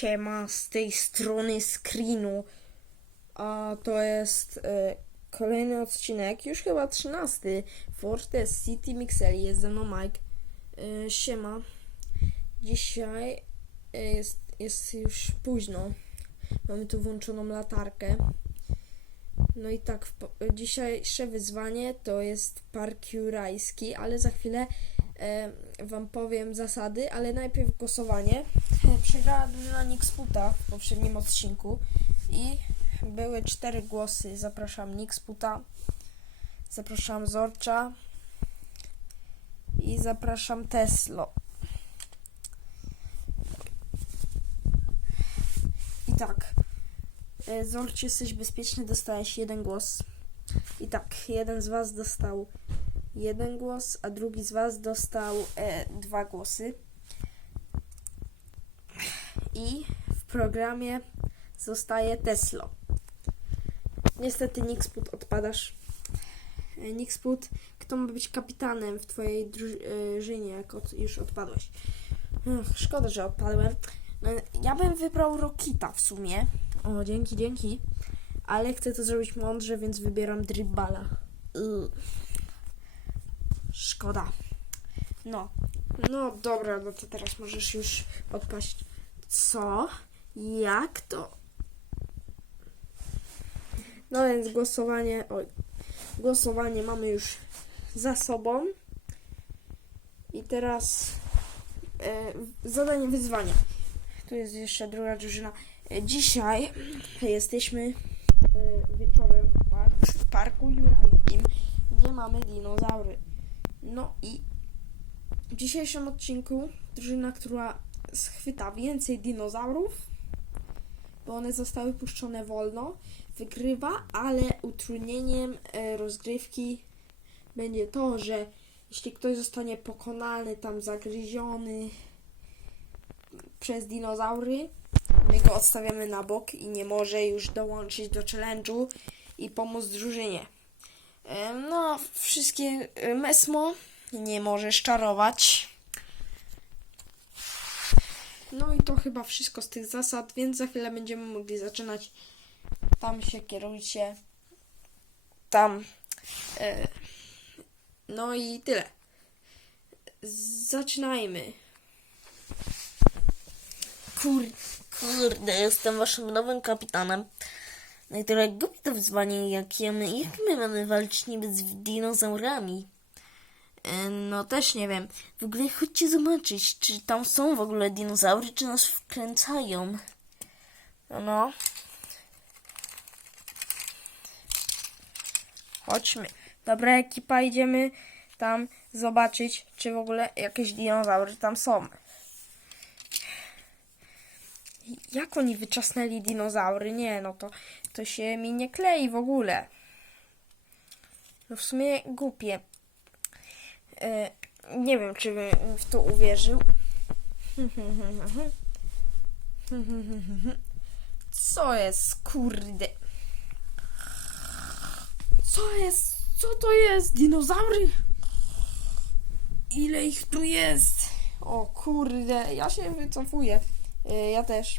Siema z tej strony screenu. A to jest e, kolejny odcinek, już chyba 13. Fortes City Mixeli. Jest ze mną Mike. E, siema. Dzisiaj e, jest, jest już późno. Mamy tu włączoną latarkę. No i tak, dzisiejsze wyzwanie to jest park jurajski, ale za chwilę Wam powiem zasady, ale najpierw głosowanie. E, Przegrała drużyna Nixputa w poprzednim odcinku i były cztery głosy. Zapraszam Nixputa, zapraszam Zorcza i zapraszam Teslo. I tak, e, Zorcz, jesteś bezpieczny, dostałeś jeden głos. I tak, jeden z Was dostał jeden głos, a drugi z Was dostał e, dwa głosy. I w programie zostaje Teslo. Niestety Nixput odpadasz. E, Nixput, kto ma być kapitanem w Twojej drużynie, jak od, już odpadłeś? Szkoda, że odpadłem. E, Ja bym wybrał Rokita w sumie. O, dzięki, dzięki. Ale chcę to zrobić mądrze, więc wybieram Dribbala. Szkoda. No. No dobra, no to teraz możesz już odpaść. Co? Jak to? No więc głosowanie. Oj. Głosowanie mamy już za sobą. I teraz e, zadanie wyzwania. Tu jest jeszcze druga drużyna. E, dzisiaj jesteśmy e, wieczorem w, park, w parku jurajskim, gdzie mamy dinozaury. No i w dzisiejszym odcinku drużyna, która schwyta więcej dinozaurów, bo one zostały puszczone wolno, wygrywa, ale utrudnieniem e, rozgrywki będzie to, że jeśli ktoś zostanie pokonany, tam zagryziony przez dinozaury, my go odstawiamy na bok i nie może już dołączyć do challenge'u i pomóc drużynie. E, No, wszystkie e, Mesmo nie możesz czarować. No i to chyba wszystko z tych zasad, więc za chwilę będziemy mogli zaczynać. Tam się kierujcie. Tam. E, No i tyle. Zaczynajmy. Kur, kurde, jestem waszym nowym kapitanem. I trochę głupie to wyzwanie, jakie my, jak my mamy walczyć niby z dinozaurami? E, No też nie wiem. W ogóle chodźcie zobaczyć, czy tam są w ogóle dinozaury, czy nas wkręcają. No, no. Chodźmy. Dobra ekipa, idziemy tam zobaczyć, czy w ogóle jakieś dinozaury tam są. Jak oni wyczasnęli dinozaury? Nie, no to, to się mi nie klei w ogóle. No w sumie głupie. E, nie wiem, czy bym w to uwierzył. Co jest, kurde? Co jest? Co to jest? Dinozaury? Ile ich tu jest? O kurde, ja się wycofuję. Y, Ja też.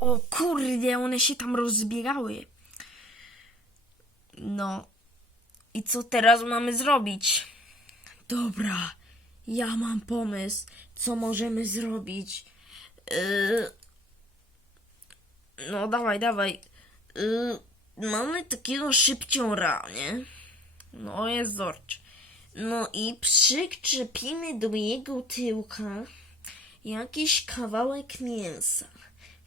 O kurde, one się tam rozbiegały. No. I co teraz mamy zrobić? Dobra, ja mam pomysł, co możemy zrobić. Yy, no dawaj, dawaj. Yy, mamy takiego szybciora, nie? No jest Zorcz. No i przyczepimy do jego tyłka jakiś kawałek mięsa.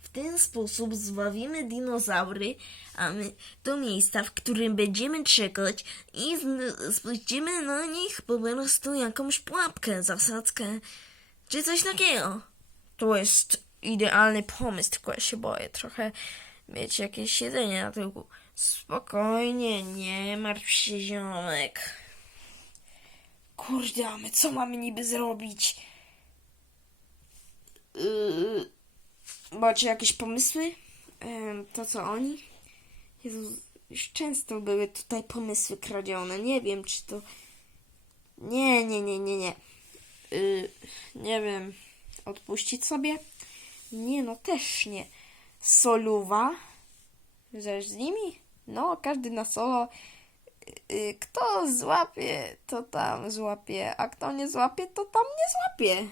W ten sposób zbawimy dinozaury do miejsca, w którym będziemy czekać i spuścimy na nich po prostu jakąś pułapkę, zasadzkę czy coś takiego. To jest idealny pomysł, tylko ja się boję trochę mieć jakieś siedzenie na tyłku. Spokojnie, nie martw się ziomek. Kurde, a my co mamy niby zrobić? Yy, macie jakieś pomysły? Em, to co oni? Jezu, już często były tutaj pomysły kradzione. Nie wiem, czy to... Nie, nie, nie, nie, nie. Yy, nie wiem. odpuścić sobie? Nie, no też nie. Soluwa? Żeż z nimi? No, każdy na solo. Y, Kto złapie, to tam złapie, a kto nie złapie, to tam nie złapie.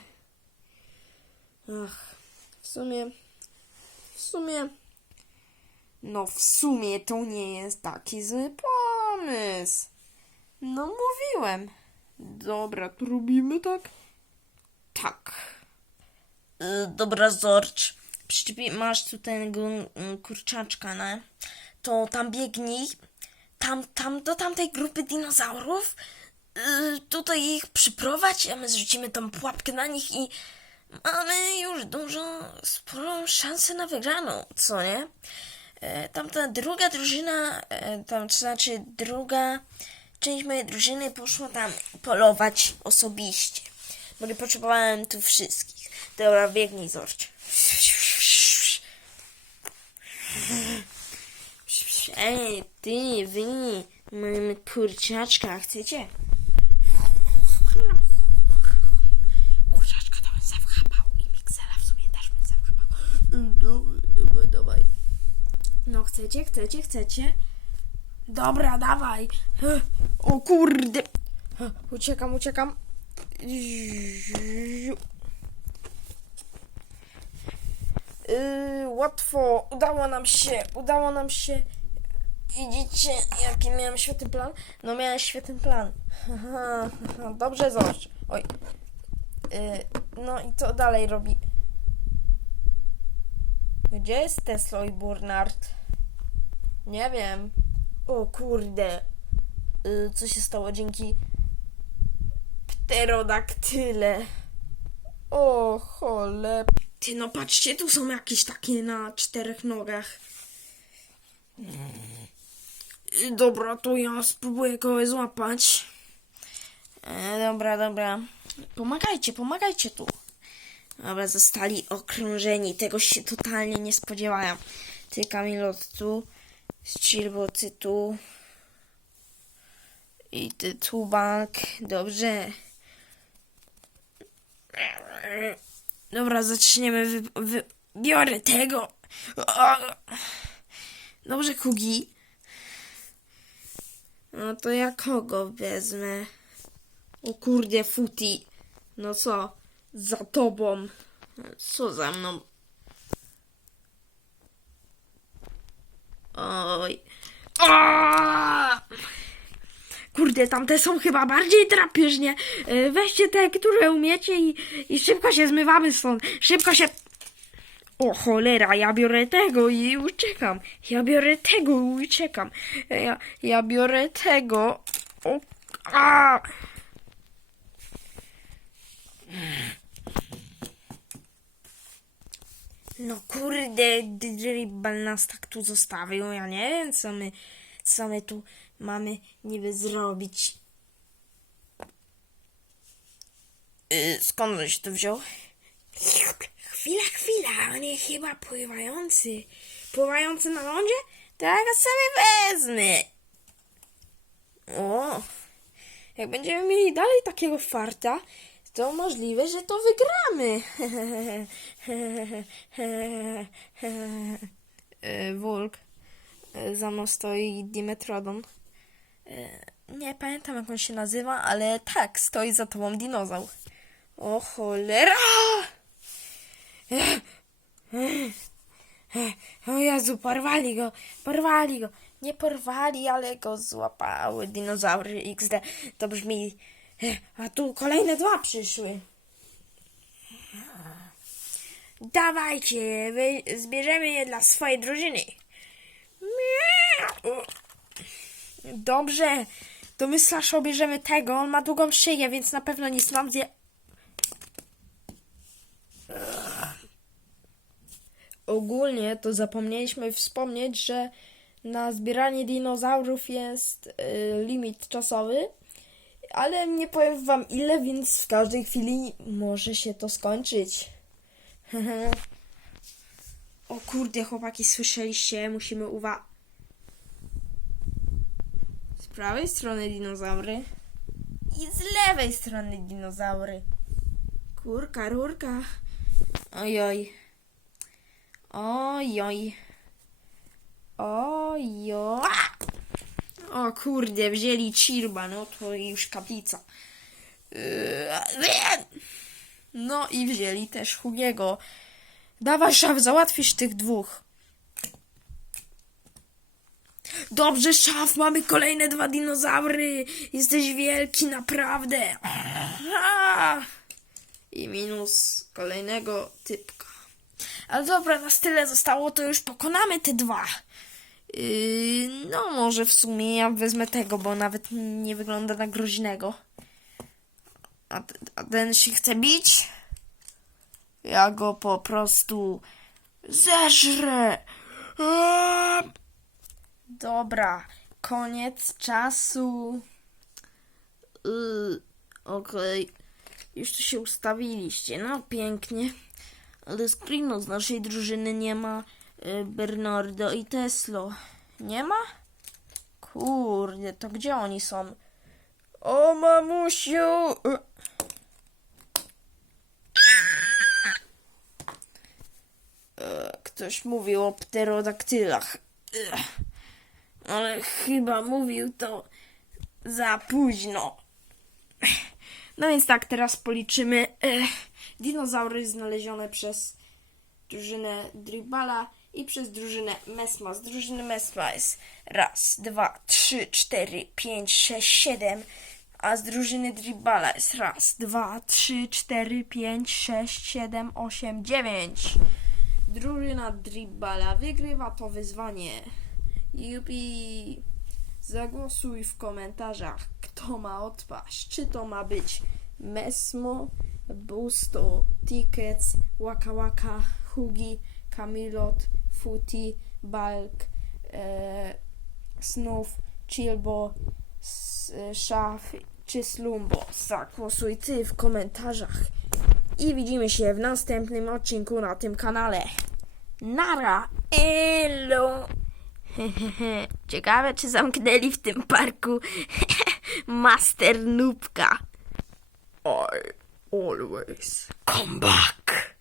Ach, w sumie, w sumie, no w sumie to nie jest taki zły pomysł. No mówiłem. Dobra, to robimy tak? Tak. Y, dobra, Zorcz. Przyczepi, masz tu tego mm, kurczaczka, ne? To tam biegnij. Tam, tam, do tamtej grupy dinozaurów. Y, tutaj ich przyprowadź, a my zrzucimy tą pułapkę na nich i mamy już dużo, sporą szansę na wygraną, co nie? E, Tamta druga drużyna, e, tam, to znaczy druga część mojej drużyny poszła tam polować osobiście. Bo nie potrzebowałem tu wszystkich. Dobra, biegnij, Zorcz. Ej, ty, wy, mamy kurczaczka, chcecie? Kurczaczka to bym zawchapał i miksela w sumie też bym zawchapał. Dawaj, dawaj, dawaj. No chcecie, chcecie, chcecie? Dobra, dawaj. O kurde. Uciekam, uciekam. Yy, łatwo, udało nam się, udało nam się. Widzicie, jaki miałem świetny plan? No miałem świetny plan. Dobrze, zobacz. Oj. Yy, no i co dalej robi? Gdzie jest Tesla i Bernard? Nie wiem. O kurde. Y, co się stało dzięki pterodaktyle? O chole. Ty no patrzcie, tu są jakieś takie na czterech nogach. Y, Dobra, to ja spróbuję kogoś złapać. E, dobra, dobra. Pomagajcie, pomagajcie tu. Dobra, zostali okrążeni. Tego się totalnie nie spodziewałem. Ty, Kamilot, tu. Strzelbo, ty tu. I ty tu, bank. Dobrze. Dobra, zaczniemy. Wy, wy, biorę tego. Dobrze, Kugi. No to ja kogo wezmę? O kurde, Futi. No co? Za tobą. Co za mną? Oj. Aaaa! Kurde, tamte są chyba bardziej drapieżnie. E, Weźcie te, które umiecie i, i szybko się zmywamy stąd. Szybko się... O cholera, ja biorę tego i uciekam. Ja biorę tego i uciekam. Ja, ja biorę tego. O, a! No kurde, Dribble nas tak tu zostawił. Ja nie wiem, co my, co my tu mamy niby zrobić. Yy, skąd on się to wziął? On jest chyba pływający. Pływający na lądzie? Go sobie wezmę. O, jak będziemy mieli dalej takiego farta, to możliwe, że to wygramy. E, Wulk. E, Za mną stoi Dimetrodon. E, Nie pamiętam jak on się nazywa, ale tak, stoi za tobą dinozaur. O cholera! O Jezu, porwali go, porwali go. Nie porwali, ale go złapały dinozaury XD. To brzmi... A tu kolejne dwa przyszły. Dawajcie, zbierzemy je dla swojej drużyny. Dobrze, to my Slasho bierzemy tego, on ma długą szyję, więc na pewno nic nam zje... Ogólnie to zapomnieliśmy wspomnieć, że na zbieranie dinozaurów jest y, limit czasowy, ale nie powiem wam ile, więc w każdej chwili może się to skończyć. o kurde, chłopaki, słyszeliście? Musimy uwa... Z prawej strony dinozaury i z lewej strony dinozaury. Kurka, rurka. Ojoj. Ojoj. Ojoj. O kurde, wzięli Cirba, no to już kaplica. Yy, No i wzięli też Hugiego. Dawaj, szaf, załatwisz tych dwóch. Dobrze, szaf, mamy kolejne dwa dinozaury. Jesteś wielki, naprawdę. I minus kolejnego typka. Ale dobra, nas tyle zostało, to już pokonamy te dwa. Yy, no, może w sumie ja wezmę tego, bo nawet nie wygląda na groźnego. A, a ten się chce bić? Ja go po prostu zeżrę. Aaa! Dobra, koniec czasu. Yy, Okej. Już tu się ustawiliście. No pięknie. Ale screenu z naszej drużyny nie ma. y, Bernardo i Teslo. Nie ma? Kurde, to gdzie oni są? O mamusiu! Y. Ktoś mówił o pterodaktylach. Ech. Ale chyba mówił to za późno. No więc tak, teraz policzymy dinozaury znalezione przez drużynę Dribala i przez drużynę Mesma. Z drużyny Mesma jest raz, dwa, trzy, cztery, pięć, sześć, siedem, a z drużyny Dribala jest raz, dwa, trzy, cztery, pięć, sześć, siedem, osiem, dziewięć. Drużyna Dribala wygrywa to wyzwanie. Jupi! Zagłosuj w komentarzach, kto ma odpaść. Czy to ma być Mesmo, Busto, Tickets, Waka Waka, Hugi, Kamilot, Futi, Balk, e, Snów, Chilbo, e, Szaf czy Slumbo. Zagłosuj ty w komentarzach. I widzimy się w następnym odcinku na tym kanale. Nara! Elo! Ciekawe, czy zamknęli w tym parku Master Nubka. I always come back.